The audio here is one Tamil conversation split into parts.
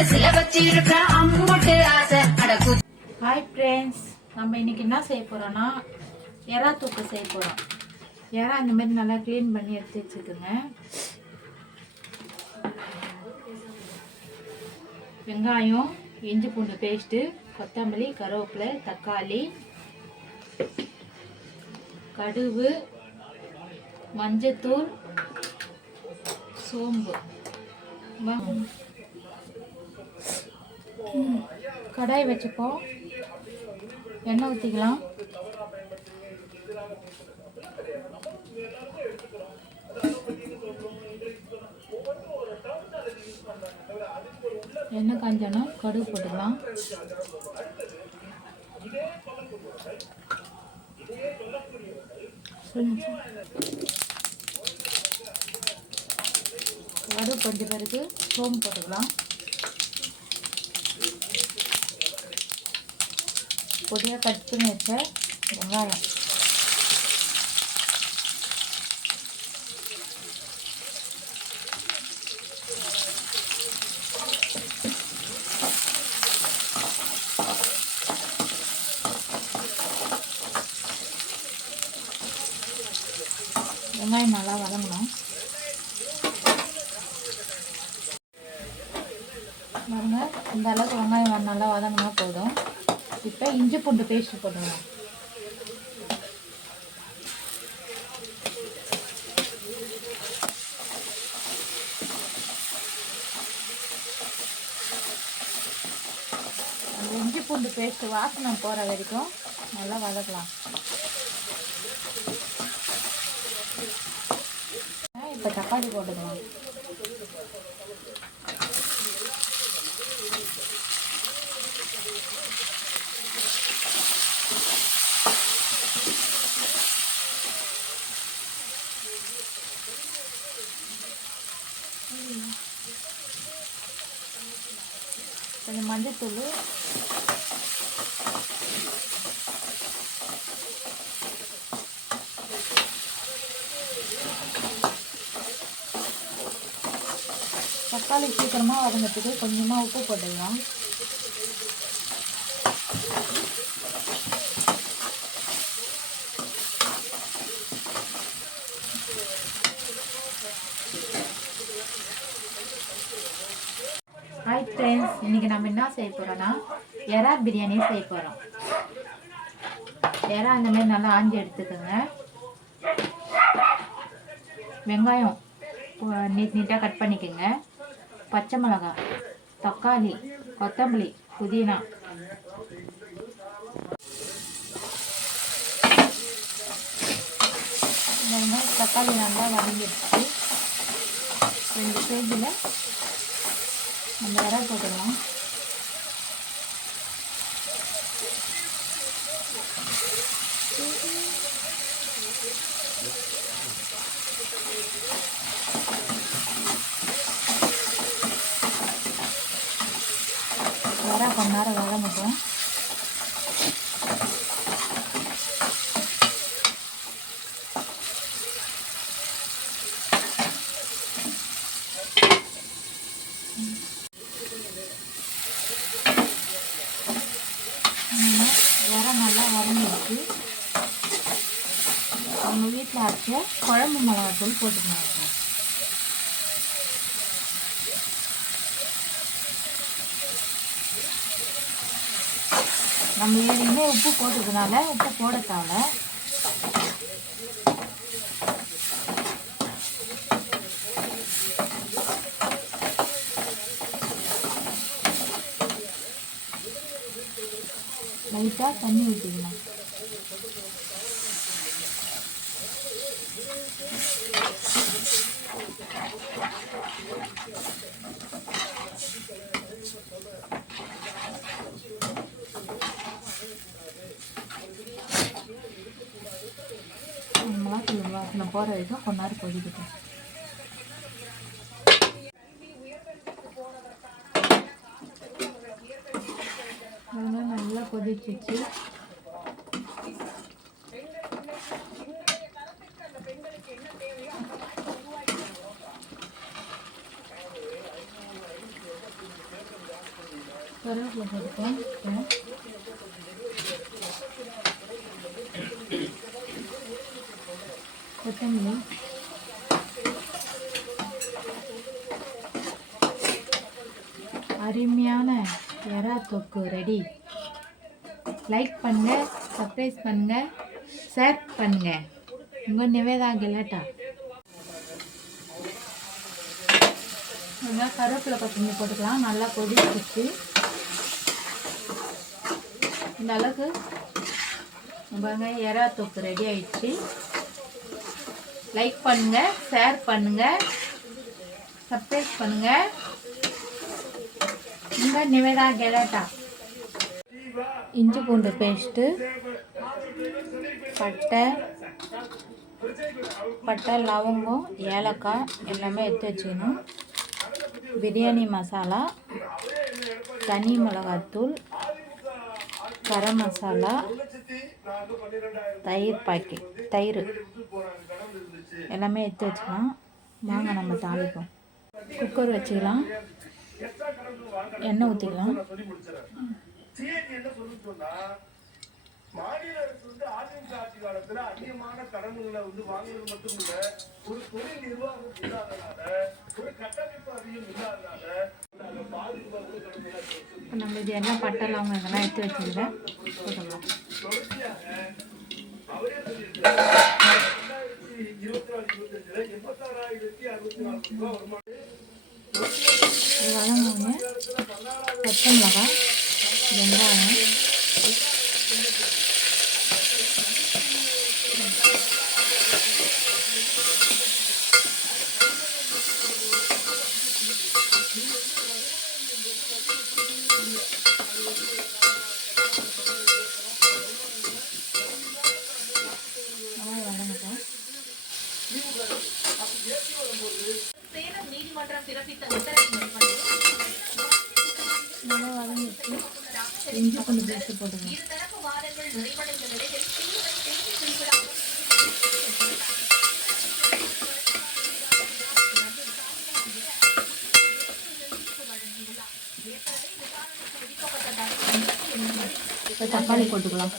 ஹாய் ஃப்ரெண்ட்ஸ், நம்ம இன்னைக்கு என்ன செய்ய போறோம்னா எறா தொக்கு செய்ய போறோம். எறா இந்த மாதிரி நல்லா க்ளீன் பண்ணி எடுத்து வச்சுக்கோங்க. வெங்காயம், இஞ்சி பூண்டு பேஸ்ட்டு, கொத்தமல்லி, கருவேப்பிலை, தக்காளி, கடுகு, மஞ்சத்தூள், சோம்பு. கடாய் வச்சுப்போம். எண்ணெய் ஊற்றிக்கலாம். எண்ணெய் காஞ்சோன்னா கடுகு போட்டுக்கலாம். கடுகு கொஞ்ச பிறகு சோம்பு போட்டுக்கலாம். பொடியாக கட் பண்ணி வச்ச வெங்காயம், வெங்காயம் நல்லா வதங்கணும். பாருங்க, இந்த அளவுக்கு வெங்காயம் நல்லா வதங்கினா போதும். இப்போ இஞ்சி பூண்டு பேஸ்ட் போட்டுக்கலாம். அந்த இஞ்சி பூண்டு பேஸ்ட் வாசனை போகிற வரைக்கும் நல்லா வதக்கலாம். இப்போ தக்காளி போட்டுக்கலாம். கொஞ்சம் மஞ்சத்தூள், தக்காளி சீக்கிரமாக வதங்கிறதுக்கு கொஞ்சமாக உப்பு போட்டுக்கலாம். ஹாய் ஃப்ரெண்ட்ஸ், இன்றைக்கி நம்ம என்ன செய்ய போகிறோன்னா எறா பிரியாணி செய்ய போகிறோம். எறா அந்த மாதிரி நல்லா ஆஞ்சி எடுத்துக்கோங்க. வெங்காயம் நீட்டாக கட் பண்ணிக்கோங்க. பச்சை மிளகாய், தக்காளி, கொத்தமல்லி, புதினா, தக்காளி நல்லா வதங்கிடுச்சு. 2 பேஜில் நம்ம எறா போட்டுக்கலாம். எறா கொஞ்ச நேரம் வதங்கட்டும். எறா நல்லா வதங்கிடுச்சு. நம்ம வீட்டில் அரைச்ச குழம்பு மிளகாத்தூள் போட்டுக்கணும். நம்ம ஏற்கனவே உப்பு போட்டதுனால உப்பு போட தேவை. லைட்டாக தண்ணி ஊற்றிக்கலாம். வாசனை போகிற வரைக்கும் கொஞ்ச நேரம் கொதிக்கட்டும். நல்லா கொதிச்சிச்சு. கருவேப்பிலை போட்டுக்கலாம். கொத்தமல்லி, அருமையான எறா தொக்கு ரெடி. லைக் பண்ணுங்க, சப்ஸ்கிரைப் பண்ணுங்க, ஷேர் பண்ணுங்க. உங்கள் நிவேதா கெலாட்டா. கருவேப்பிலை கொத்தமல்லி போட்டுக்கலாம். நல்லா கொதிச்சு இந்த அளவுக்கு பாருங்க, எறா தொக்கு ரெடி ஆயிடுச்சு. லைக் பண்ணுங்க, ஷேர் பண்ணுங்க, சப்ஸ்கிரைப் பண்ணுங்க. உங்கள் நிவேதா கெலாட்டா. இஞ்சி பூண்டு பேஸ்ட்டு, பட்டை லவங்கம் ஏலக்காய் எல்லாமே எடுத்து வச்சுக்கணும். பிரியாணி மசாலா, தனி மிளகாத்தூள், கரம் மசாலா, தயிர் எல்லாமே எடுத்து வச்சுக்கலாம். வாங்க நம்ம தாளிப்போம். குக்கர் வச்சுக்கலாம். எண்ணெய் ஊற்றிக்கலாம். மாநில அரசு அதிமுக ஆட்சி காலத்துல அதிகமான கடன்களை வாங்குறது மட்டும் இல்ல, ஒரு தொழில் நிர்வாகம் இல்லாதனால, ஒரு கட்டமைப்பு அதிகம் இல்லாதனால நம்ம இது எல்லாம் பட்டலாம் இதெல்லாம் எடுத்து வச்சுருக்கேன். போட்டுக்கலாம். அவரே சொல்லியிருக்காரு 2024-25 86,664 ரூபாய் வருமானம். வதங்கினோடனே பச்சை மிளகாய், வெங்காயம், இஞ்சி பூண்டு பேஸ்ட் போட்டுக்கலாம். இப்போ தக்காளி போட்டுக்கலாம்.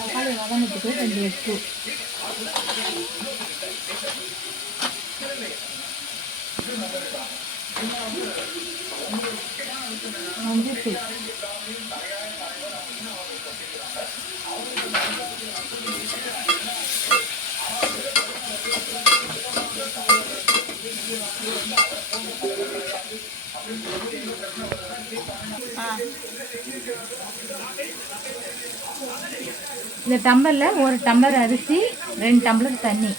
தக்காளி வதங்கிட்டு கொஞ்சம் உப்பு, மஞ்சள், இந்த டம்ளரில் 1 டம்ளர் அரிசி 2 டம்ளர் தண்ணி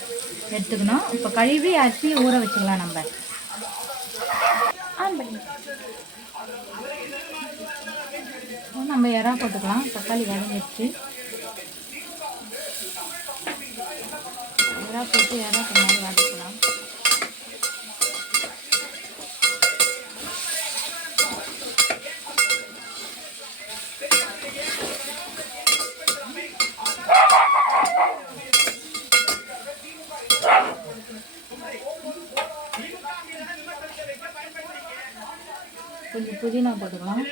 எடுத்துக்கணும். இப்போ கழுவி அரிசி ஊற வச்சுக்கலாம். நம்ம எறா போட்டுக்கலாம். தக்காளி வதங்கிடுச்சு. எறா போட்டு எறா கொஞ்சம் வதக்கலாம். கொஞ்சம் புதினா போட்டுக்கலாம்.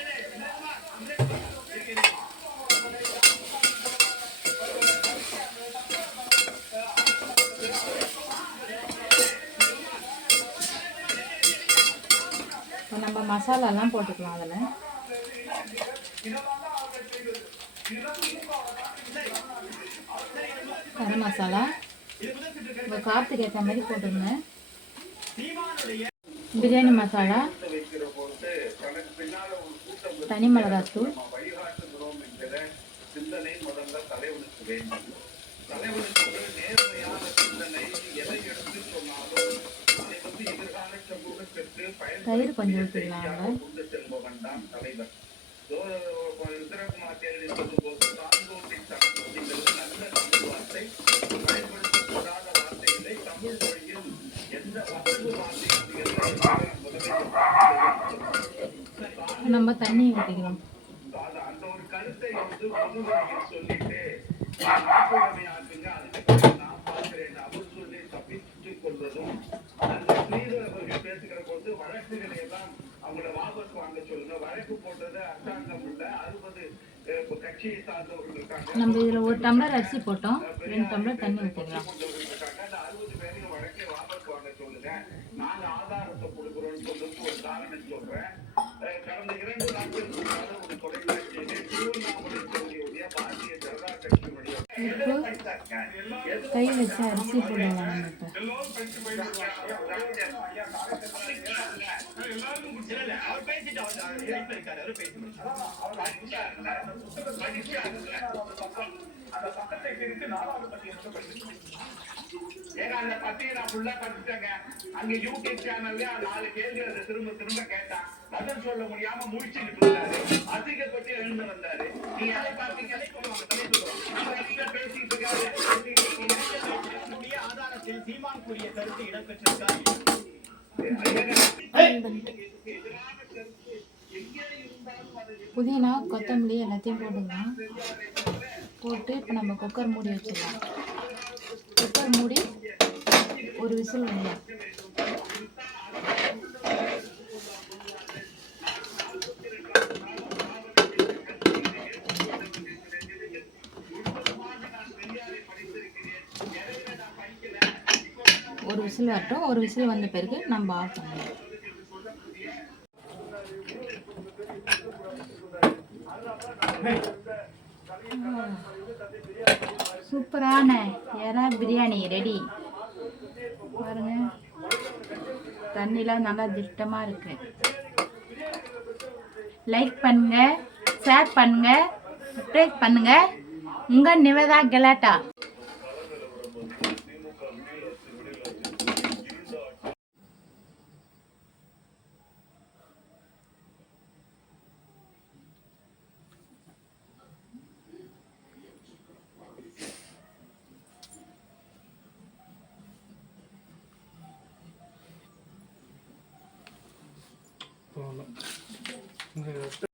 நம்ம மசாலாலாம் போட்டுக்கலாம். அதில் கரம் மசாலா உங்கள் காரத்துக்கு ஏற்ற மாதிரி போட்டுருங்க. பிரியாணி மசாலா, தனி மிளகாத்தூள், தயிர் கொஞ்சம் ஊற்றிக்கலாம். நம்ம தண்ணி ஊற்றிக்கலாம். கருத்தை வந்து பொதுவெளியில் சொல்லிட்டு நாட்டுடைமை ஆக்குங்க, அதுக்கு நான் பார்க்கிறேன் அவர் சொல்லி தப்பித்துக் கொள்வதும், அந்த ஸ்ரீதர் அவர்கள் பேசுகிற போது வழக்குகளை எல்லாம் அவங்கள வாபஸ் வாங்க சொல்லுங்க. வழக்கு போட்டது அரசாங்கம் இல்ல, 60 கட்சியை சார்ந்தவர்கள் இருக்காங்க. நம்ம இதுல ஒரு டம்ளர் அரிசி போட்டோம், 2 டம்ளர் தண்ணி ஊற்றிக்கலாம். அந்த 60 பேரையும் வழக்கை வாபஸ் வாங்க சொல்லுங்க. நாங்க ஆதாரத்தை கொடுக்குறோம்னு சொல்லிட்டு ஒரு காரணம் சொல்றேன். கடந்த 2 நாட்களுக்கு முன்னால ஒரு தொலைக்காட்சியிலே திருவண்ணாமலை தொகுதியுடைய பாரதிய ஜனதா கட்சியினுடைய கை வச்சு அரிசி போடலாம். அந்த சட்டத்தை பிரித்து 4வது பட்டியலுக்கு படிச்சு ஏன்னா அந்த பத்தியை நான் ஃபுல்லா படிச்சுட்டேங்க. அங்க யூடியூப் சேனல்ல 4 கேள்வி அதை திரும்ப திரும்ப கேட்டான். பதில் சொல்ல முடியாம முடிச்சுக்கிட்டு இருந்தாரு. அதிகப்பட்டு எழுந்து வந்தாரு. நீ எதை பார்த்து பேசிட்டு இருக்காரு. ஆதாரத்தில் சீமான் கூறிய கருத்து இடம்பெற்றிருக்காரு. புதினா, கொத்தமல்லி எல்லாத்தையும் போட்டுக்கலாம். போட்டு இப்போ நம்ம குக்கர் மூடி வச்சிடலாம். குக்கர் மூடி ஒரு விசில் விடலாம். ஒரு விசில் வரட்டும். ஒரு விசில் வந்த பிறகு நம்ம ஆஃப் பண்ணலாம். சூப்பரான எறா பிரியாணி ரெடி. பாருங்க, தண்ணிலாம் நல்லா திட்டமாக இருக்கு. லைக் பண்ணுங்க, ஷேர் பண்ணுங்க, சப்ஸ்கிரைப் பண்ணுங்க. உங்கள் நிவேதா கலாட்டா.